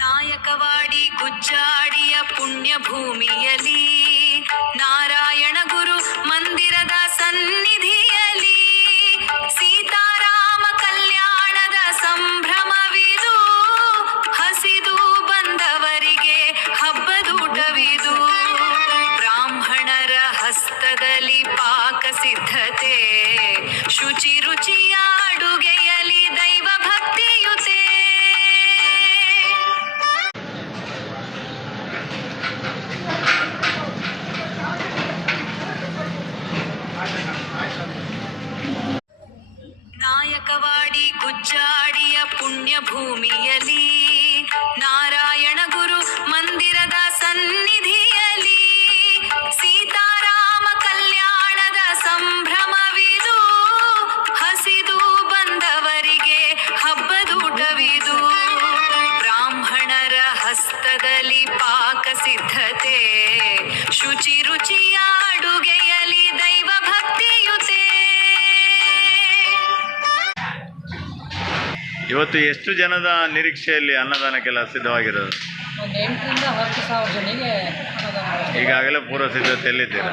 ನಾಯಕವಾಡಿ ಗುಜ್ಜಾಡಿಯ ಪುಣ್ಯ ಭೂಮಿಯಲಿ ನಾರಾಯಣ ಗುರು ಮಂದಿರದ ಸನ್ನಿಧಿಯಲಿ ಸೀತಾರಾಮ ಕಲ್ಯಾಣದ ಸಂಭ್ರಮವಿದು ಹಸಿದು ಬಂದವರಿಗೆ ಹಬ್ಬದೂಟವಿದು ಬ್ರಾಹ್ಮಣರ ಹಸ್ತದಲ್ಲಿ ಪಾಕ ಸಿದ್ಧತೆ ಶುಚಿ ರುಚಿಯ ಅಡುಗೆಯಲಿ ದೈವ ಭಕ್ತಿಯುತೆ ನಾಯಕವಾಡಿ ಗುಜ್ಜಾಡಿಯ ಪುಣ್ಯ ಭೂಮಿಯಲಿ ನಾರಾಯಣ ಗುರು ಮಂದಿರದ ಸನ್ನಿಧಿಯಲಿ ಸೀತಾರಾಮ ಕಲ್ಯಾಣದ ಸಂಭ್ರಮವಿದು ಹಸಿದು ಬಂದವರಿಗೆ ಹಬ್ಬದೂಟವಿದು ಬ್ರಾಹ್ಮಣರ ಹಸ್ತದಲ್ಲಿ ಪಾಕ ಸಿದ್ಧತೆ ಶುಚಿ ರುಚಿಯ ಅಡುಗೆಯಲಿ ದೈವ ಭಕ್ತಿಯುತೆ. ಇವತ್ತು ಎಷ್ಟು ಜನದ ನಿರೀಕ್ಷೆಯಲ್ಲಿ ಅನ್ನದಾನಕ್ಕೆಲ್ಲ ಸಿದ್ಧವಾಗಿರೋದು? ಒಂದು 8,000 ರಿಂದ 10,000 ಜನಿಗೆ ಅನ್ನದಾನ ಈಗಾಗಲೇ ಪೂರ್ವ ಸಿದ್ಧತೆಯಲ್ಲಿದ್ದೀರಾ?